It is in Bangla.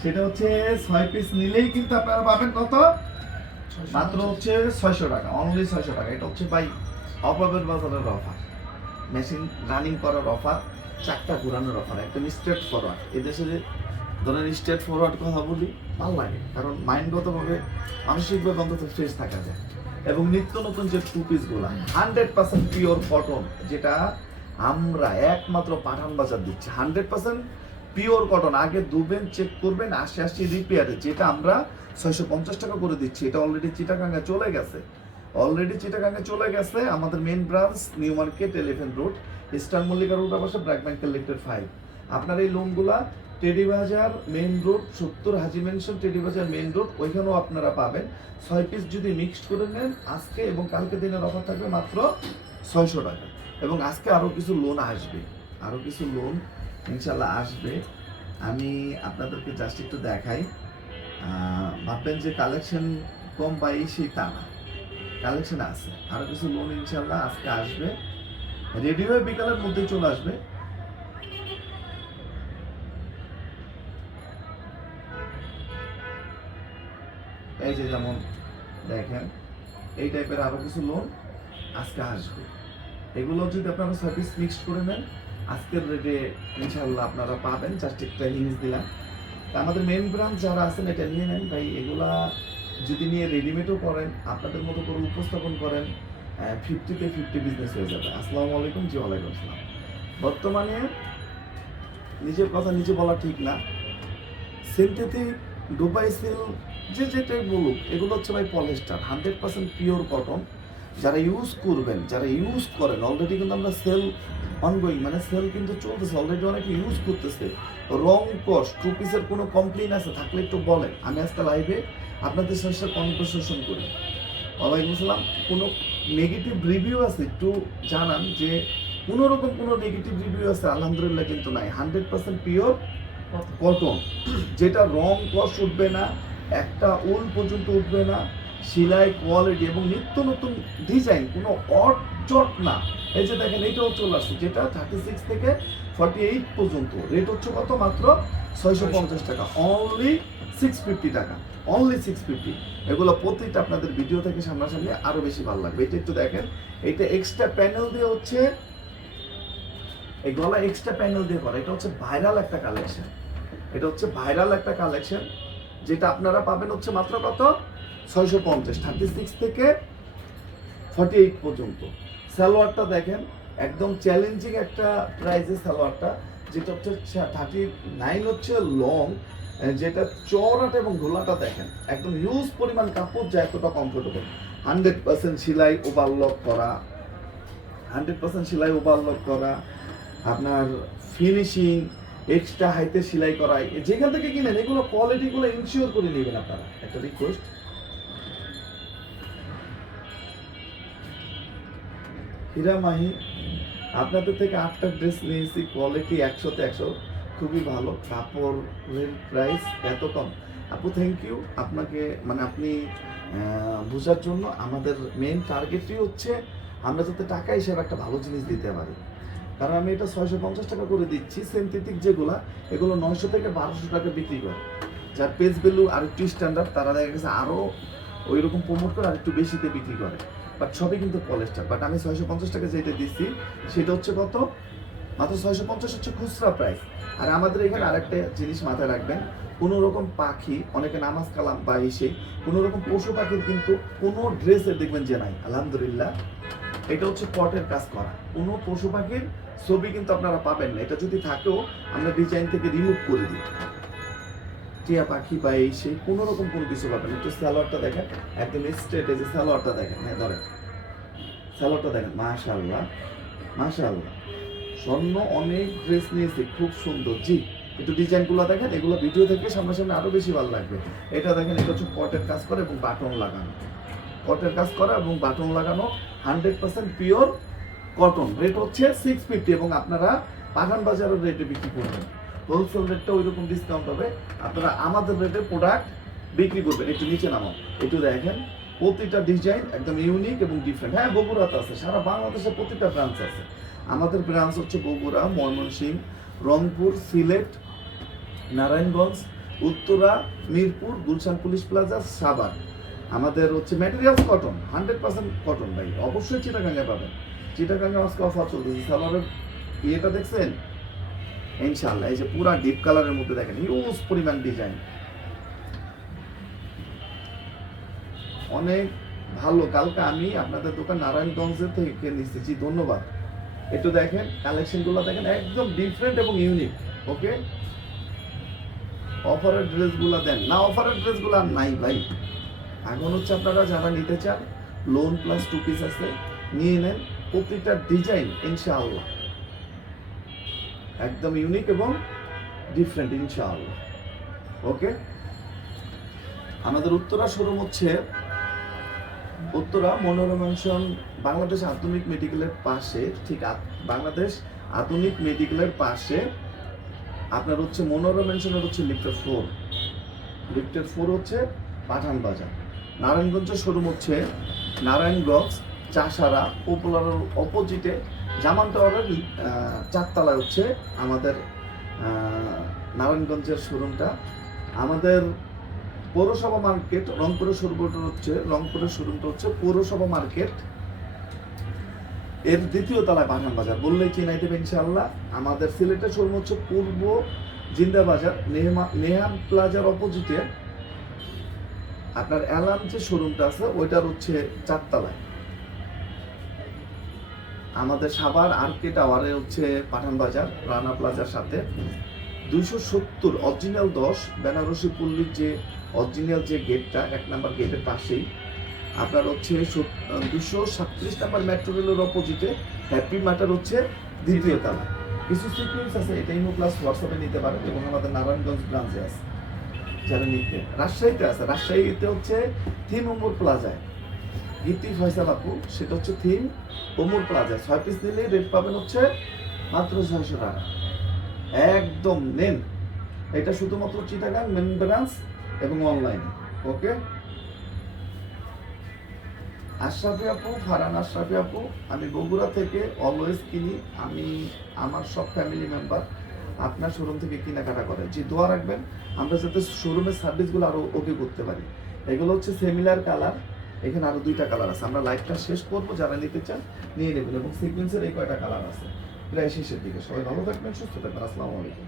সেটা হচ্ছে ছয় পিস নিলেই কিন্তু আপনারা পাবেন কত? মাত্র হচ্ছে ছয়শো টাকা অনলি ছয়শো টাকা। এটা হচ্ছে বাই অপাবের বাজারের অফার মেশিন রানিং করার অফার চারটা ঘোরানোর অফার একদম স্ট্রেট ফরওয়ার্ড এদেশে যে ধরেন স্ট্রেট ফরওয়ার্ড কথা বলি ভালো লাগে। কারণ মাইন্ডগতভাবে মানসিকভাবে অন্তত ফ্রেশ থাকা যায়। এবং নিত্য নতুন যে টু পিসগুলো হান্ড্রেড পার্সেন্ট পিওর কটন যেটা আমরা একমাত্র পাঠান বাজার দিচ্ছি। Hundred percent pure cotton. আগে দুবেন চেক করবেন আশি আশি রিপেয়ারে যেটা আমরা ছয়শো পঞ্চাশ টাকা করে দিচ্ছি, এটা অলরেডি চিটাগাঙ্গে চলে গেছে। অলরেডি চিটাগাঙ্গে চলে গেছে আমাদের main branch New Market eleven road Eastern Mallika road অবশ্য ব্র্যাক ব্যাংক লিমিটেড ফাইভ আপনার এই লোনগুলা টেডি বাজার মেইন রোড সত্তর Haji mansion Terry Bazar main road ওইখানেও আপনারা পাবেন। ছয় পিস যদি মিক্সড করে নেন, আজকে এবং কালকে দিনের অফার থাকবে মাত্র ছয়শো টাকা। এবং আজকে আরও কিছু লোন আসবে। আরও কিছু লোন ইনশাল্লাহ আসবে। আমি আপনাদেরকে জাস্ট একটু দেখাই। ভাববেন যে কালেকশন কম পাই সেই তা না। কালেকশন আছে। আরও কিছু লোন ইনশাল্লাহ আজকে আসবে। রেডি হয়ে বিকালের মধ্যে চলে আসবে। এই যে যেমন দেখেন, এই টাইপের আরও কিছু লোন আজকে আসবে। এগুলো যদি আপনারা সার্ভিস মিক্সড করে নেন আজকের রেটে ইনশাল্লাহ আপনারা পাবেন। জাস্ট একটা হিন্স দিলাম। তা আমাদের মেন ব্রাঞ্চ যারা আছেন, এটা নিয়ে নেন ভাই। এগুলা যদি নিয়ে রেডিমেডও করেন, আপনাদের মতো করে উপস্থাপন করেন ফিফটিতে ফিফটি বিজনেস হয়ে যাবে। আসসালামু আলাইকুম জি, ওয়ালাইকুম আসসালাম। বর্তমানে নিজের কথা নিজে বলা ঠিক না। সিনথেটিক দুবাই সিল যে যেটাই বলুক, এগুলো হচ্ছে ভাই polyester hundred percent pure cotton যারা ইউজ করবেন, যারা ইউজ করেন অলরেডি কিন্তু আমরা সেল অনগোয়িং মানে সেল কিন্তু চলতেছে অলরেডি অনেকে ইউজ করতেছে। রং কস্ট টু পিসের কোনো কমপ্লেন আছে থাকলে একটু বলেন। আমি আজকে লাইভে আপনাদের সাথে কনভারসেশন করি। ওয়ালাইকুম আসসালাম কোনো নেগেটিভ রিভিউ আছে? একটু জানান যে কোনো রকম কোনো নেগেটিভ রিভিউ আছে? আলহামদুলিল্লাহ কিন্তু নাই। হান্ড্রেড পার্সেন্ট পিওর কটন যেটা রং কষ উঠবে না একটা উল পর্যন্ত উঠবে না সেলাই কোয়ালিটি এবং নিত্য নতুন ডিজাইন কোনো অট চট না। এই যে দেখেন এটাও চলে আসছে, যেটা থার্টি সিক্স থেকে ফর্টি এইট পর্যন্ত। রেট হচ্ছে কত মাত্র? ছয়শো পঞ্চাশ টাকা। অনলি সিক্স ফিফটি টাকা। অনলি সিক্স ফিফটি এগুলো প্রতিটা আপনাদের ভিডিও থেকে সামনাসামনি আরও বেশি ভালো লাগবে। এটা একটু দেখেন, এটা এক্সট্রা প্যানেল দিয়ে হচ্ছে, এই গলা এক্সট্রা প্যানেল দিয়ে করা। এটা হচ্ছে ভাইরাল একটা কালেকশন এটা হচ্ছে ভাইরাল একটা কালেকশন যেটা আপনারা পাবেন হচ্ছে মাত্র কত? ছয়শো পঞ্চাশ থার্টি সিক্স থেকে ফর্টি এইট পর্যন্ত। সালোয়ারটা দেখেন, একদম চ্যালেঞ্জিং একটা প্রাইজের সালোয়ারটা, যেটা হচ্ছে থার্টি নাইন হচ্ছে লং যেটা চওড়াটা এবং ঘোলাটা দেখেন, একদম হিউজ পরিমাণ কাপড় যা এতটা কমফোর্টেবল হান্ড্রেড পার্সেন্ট সেলাই ওভারলক করা হান্ড্রেড পার্সেন্ট সেলাই ওভারলক করা, আপনার ফিনিশিং এক্সট্রা হাইতে সেলাই করা যেখান থেকে কিনেন, এগুলো কোয়ালিটিগুলো ইনশিওর করে নেবেন আপনারা। একটা রিকোয়েস্ট হীরা মাহি আপনাদের থেকে আটটা ড্রেস নিয়েছি কোয়ালিটি একশোতে একশো, খুবই ভালো। কাপড়ের প্রাইস এত কম। আপু থ্যাংক ইউ আপনাকে মানে আপনি বোঝার জন্য আমাদের মেন টার্গেটই হচ্ছে আমরা যাতে টাকা হিসেবে একটা ভালো জিনিস দিতে পারি। কারণ আমি এটা ছয়শো পঞ্চাশ টাকা করে দিচ্ছি সিনথেটিক যেগুলা, এগুলো নয়শো থেকে বারোশো টাকা বিক্রি করে। যার পেজ ভ্যালু আর একটু স্ট্যান্ডার্ড তারা দেখা গেছে আরও ওই রকম প্রমোট করে আর একটু বেশিতে বিক্রি করে। বাট সবই কিন্তু পলিস্টার বাট আমি ছয়শো পঞ্চাশ টাকা যেটা দিচ্ছি সেটা হচ্ছে কত? মাত্র ছয়শো পঞ্চাশ হচ্ছে খুচরা প্রাইস আর আমাদের এখানে আরেকটা জিনিস মাথায় রাখবেন, কোনো রকম পাখি, অনেকে নামাজ কালাম বা এসে কোনো রকম পশু পাখির কিন্তু কোনো ড্রেসে দেখবেন যে নাই। আলহামদুলিল্লাহ, এটা হচ্ছে পটের কাজ করা। কোনো পশু পাখির ছবি কিন্তু আপনারা পাবেন না। এটা যদি থাকেও, আমরা ডিজাইন থেকে রিমুভ করে দিই। টিয়া পাখি বা এই সেই কোনো রকম কোনো কিছু পাবেন। একটু স্যালোয়ারটা দেখেন, একদম স্ট্রেট এই যে স্যালোয়ারটা দেখেন। হ্যাঁ ধরেন। সালোয়ারটা দেখেন, মাশাআল্লাহ মাশাআল্লাহ। স্বর্ণ অনেক ড্রেস নিয়েছে, খুব সুন্দর। জি, একটু ডিজাইনগুলো দেখেন, এগুলো ভিডিও থেকে সামনাসামনি আরও বেশি ভালো লাগবে। এটা দেখেন, এটা হচ্ছে কটের কাজ করে এবং বাটন লাগানো। কটের কাজ করা এবং বাটন লাগানো hundred percent pure cotton rate হচ্ছে সিক্স ফিফটি এবং আপনারা পাঠান বাজারের রেটে বিক্রি করবেন। হোলসেল রেটটা ওই রকম ডিসকাউন্ট হবে। আপনারা আমাদের রেটে প্রোডাক্ট বিক্রি করবেন। একটু নিচে নামাও। একটু দেখেন। প্রতিটা ডিজাইন একদম ইউনিক এবং ডিফারেন্ট হ্যাঁ বগুড়াতে আছে, সারা বাংলাদেশে প্রতিটা ব্রাঞ্চ আছে। আমাদের ব্রাঞ্চ হচ্ছে বগুড়া, ময়মনসিংহ, রংপুর, সিলেট, নারায়ণগঞ্জ, উত্তরা, মিরপুর, গুলশান পুলিশ প্লাজা সাবার আমাদের হচ্ছে materials cotton hundred percent cotton ভাই। অবশ্যই চিটাগাঙ্গে পাবেন। চিটাগাঙ্গে আজকে অফার চলতেছে। সালোয়ারের ইয়েটা দেখছেন? ইনশাল্লাহ এই যে পুরা ডিপ কালারের মধ্যে দেখেন। হিউজ পরিমাণ ডিজাইন অনেক ভালো। কালকে আমি আপনাদের দোকান নারায়ণগঞ্জের থেকে নিচ্ছি ধন্যবাদ। একটু দেখেন কালেকশনগুলো দেখেন, একদম ডিফারেন্ট এবং ইউনিক ওকে অফারের ড্রেসগুলো দেন। না অফারের ড্রেসগুলো নাই ভাই। এখন হচ্ছে আপনারা যারা নিতে চান লোন প্লাস টু পিস আছে, নিয়ে নেন প্রতিটা ডিজাইন ইনশাআল্লাহ। একদম ইউনিক এবং ডিফারেন্ট ইনশাআল্লাহ। ওকে আমাদের উত্তরা শোরুম হচ্ছে উত্তরা মনোরমাংশন বাংলাদেশ আধুনিক মেডিকেলের পাশে, ঠিক বাংলাদেশ আধুনিক মেডিকেলের পাশে আপনার হচ্ছে মনোরমেনশনের হচ্ছে লিফটের ফোর লিফটের ফোর হচ্ছে পাঠান বাজার। নারায়ণগঞ্জের শোরুম হচ্ছে নারায়ণগঞ্জ চাষারা পপুলার অপোজিটে। জামান টাওয়ারের চারতলায় হচ্ছে আমাদের নারায়ণগঞ্জের শোরুমটা। আমাদের পৌরসভা মার্কেট রংপুরের শোরুমটা হচ্ছে, রংপুরের শোরুমটা হচ্ছে পৌরসভা মার্কেট এর দ্বিতীয় তলায় পাঠান বাজার। বললেই চিনাই দেবে ইনশাআল্লাহ? আমাদের সিলেটের শোরুম হচ্ছে পূর্ব জিন্দা বাজার নেহমা নেহাম প্লাজার অপোজিটে। আপনার অ্যালার্ম যে শোরুমটা আছে, ওইটার হচ্ছে চারতলায়। আমাদের সাভার আরকে টাওয়ারে হচ্ছে পাঠান বাজার, রানা প্লাজার সাথে। দুইশো সত্তর, অরিজিনাল দশ, বেনারসি পল্লীর যে অরিজিনাল যে গেটটা, এক নাম্বার গেটের পাশেই, আপনার হচ্ছে দুশো সাতত্রিশ নাম্বার মেট্রো রেলের অপোজিটে হ্যাপি ম্যাটার হচ্ছে দ্বিতীয় তলা। কিছু সিকুয়েন্স আছে এটা ইমো প্লাস হোয়াটসঅ্যাপে নিতে পারেন এবং আমাদের নারায়ণগঞ্জ ব্রাঞ্চে আছে। যারা নিতে, রাজশাহীতে আছে, রাজশাহীতে হচ্ছে থিম উমর প্লাজায় গীতি ফয়সাল আপু, সেটা হচ্ছে থিম ওমর প্লাজায় ছয় পিস নিলে রেট পাবেন হচ্ছে মাত্র ছয়শো টাকা। একদম নেন এটা শুধুমাত্র চিটাগাং মেন ব্রাঞ্চ এবং অনলাইনে ওকে আশরাফি আপু ফারান আশরাফি আপু, আমি বগুড়া থেকে অলওয়েজ কিনি। আমি, আমার সব ফ্যামিলি মেম্বার আপনার শোরুম থেকে কেনাকাটা করে। যে দোয়া রাখবেন, আমরা যাতে শোরুমের সার্ভিসগুলো আরও ওকে করতে পারি। এগুলো হচ্ছে সেমিলার কালার এখানে আরও দুইটা কালার আছে। আমরা লাইভটা শেষ করব, যারা নিতে চান নিয়ে নেবেন এবং সিকুয়েন্সের এই কয়টা কালার আছে, প্রায় শেষের দিকে। সবাই ভালো থাকবেন, সুস্থ থাকবেন। আসসালামু আলাইকুম।